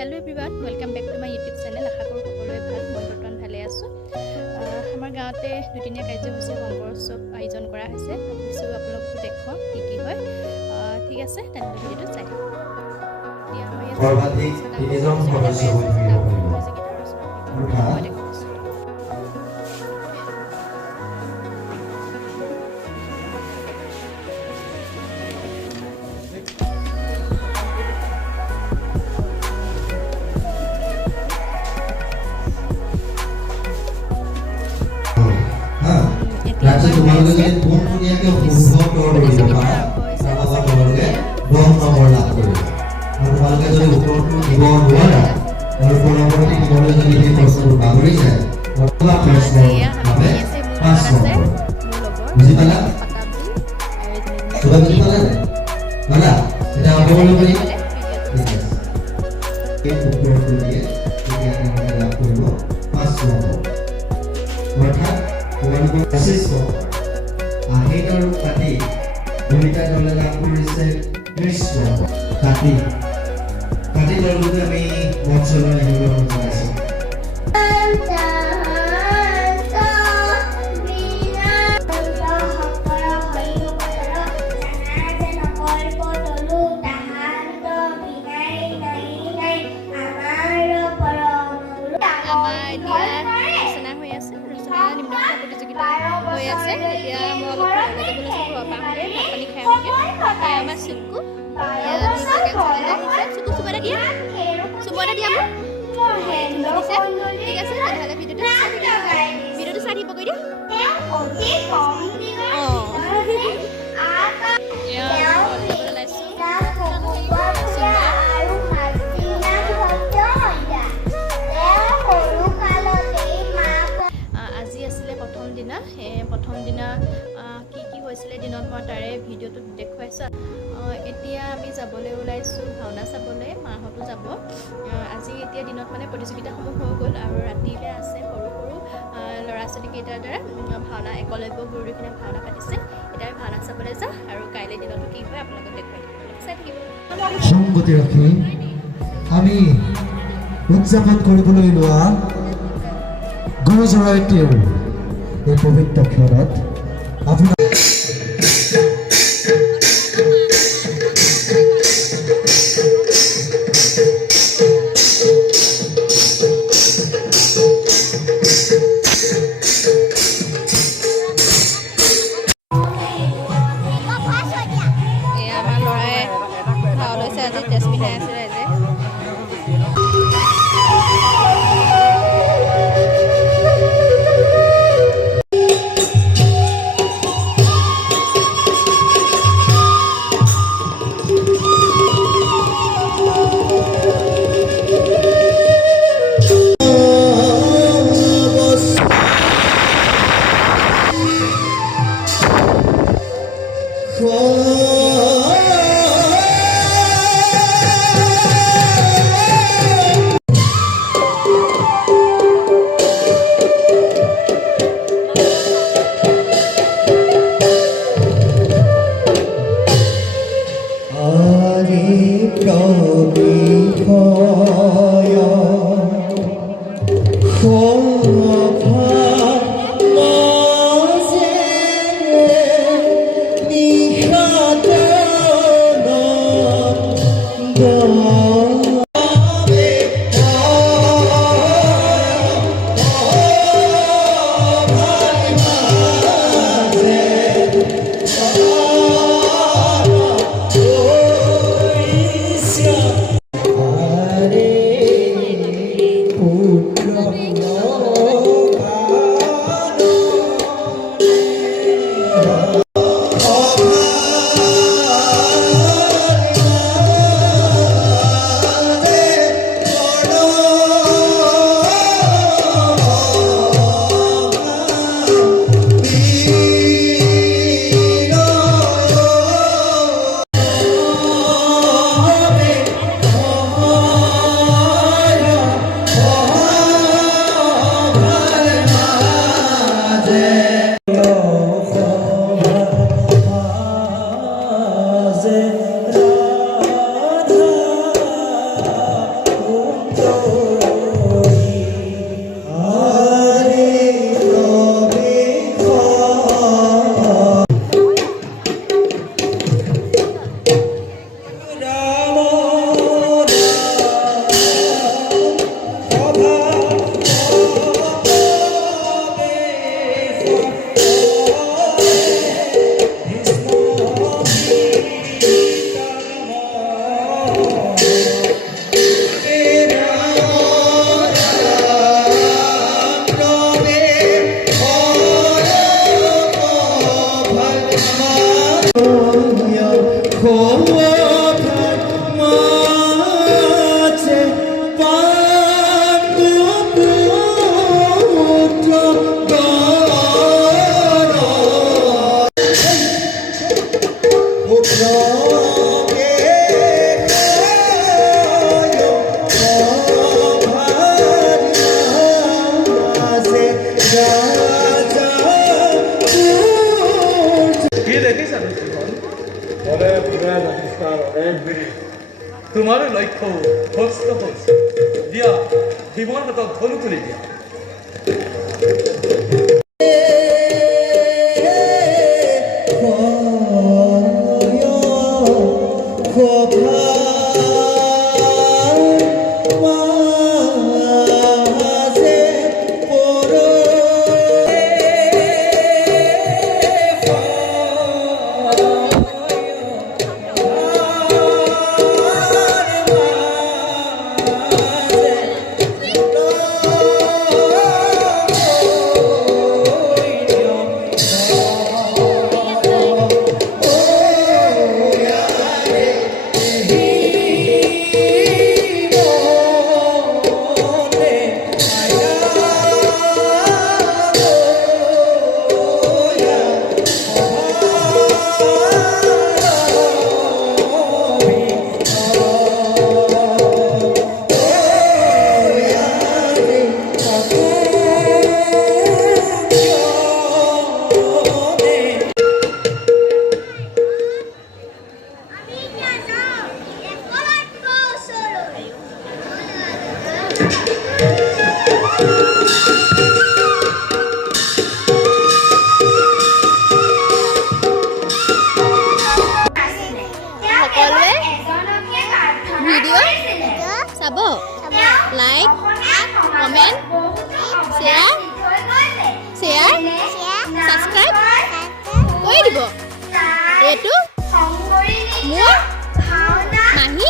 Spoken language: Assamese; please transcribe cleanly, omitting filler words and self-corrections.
hello everyone welcome back to my YouTube channel आशा करूँ সকলোৱে ভাল মই বৰ্তমান ভালে আছোঁ আমাৰ গাঁৱতে দুদিনীয়া কাৰ্যসূচী সংগোৎসৱ আয়োজন কৰা হৈছে ভাবিছোঁ আপোনালোকো দেখক কি হয় ঠিক আছে তেন্তে ভিডিঅ'টো চাই সৰ্বাধিক 3জন সদস্য হৈ থাকিব পাৰিব राजा तुम्हारे लिए फोन दुनिया के फुटबॉल तोड़ दिया था सारा तोड़ के दो नंबर लाभ करे और तुम्हारे जो ऊपर तो दीवार हुआ ना और नंबर की तुम्हारे जो ये पर्सन बाबरी है और पूरा पर्सन हमें 5 नंबर बुझी पाला सुबह बुझी पाला এটা আগে বলে বলি এই ऊपर तो দিয়ে এটা আমরা লাভ করব 5 নম্বর অর্থাৎ তোমালোকৰ মেছেজ আহিন আৰু কাটি দুইটা দলে লাভ কৰিছে 30 নম্বৰ কাটি দলটোক আমি মঞ্চলৈ আহিবলৈ জনাইছোঁ प्रथम दिना की হৈছিলে দিনত মই তাৰে ভিডিঅ'টো দেখুৱাইছো এতিয়া আমি যাবলৈ ওলাইছো ভাওনা চাবলৈ মাহতো যাব আজি এতিয়া দিনত মানে প্ৰতিযোগিতাসমূহ হৈ গ'ল আৰু ৰাতিলে আছে সৰু সৰু ল'ৰা ছোৱালী কেইটাৰ দ্বাৰা ভাওনা একলব্য গুৰুদিনে ভাওনা পাতিছে এতিয়া ভাওনা চাবলৈ যাওঁ আৰু কাইলৈ দিনতো কি হয় আপোনালোকক দেখুৱাই দিম সংগতি ৰাখি আমি উদযাপন কৰিবলৈ লোৱা গুৰু জয়ন্তীৰ এই পবিত্ৰ ক্ষণত আপোনাৰ আমাৰ লক্ষ্য ভস্ত হৈছে দিয়া ভীমৰ হাতত ধনু তুলি দিয়া চাব লাইক কমেণ্ট শ্বেয়াৰ ছাবস্ক্ৰাইব কৰি দিব এইটো মোৰ মাহী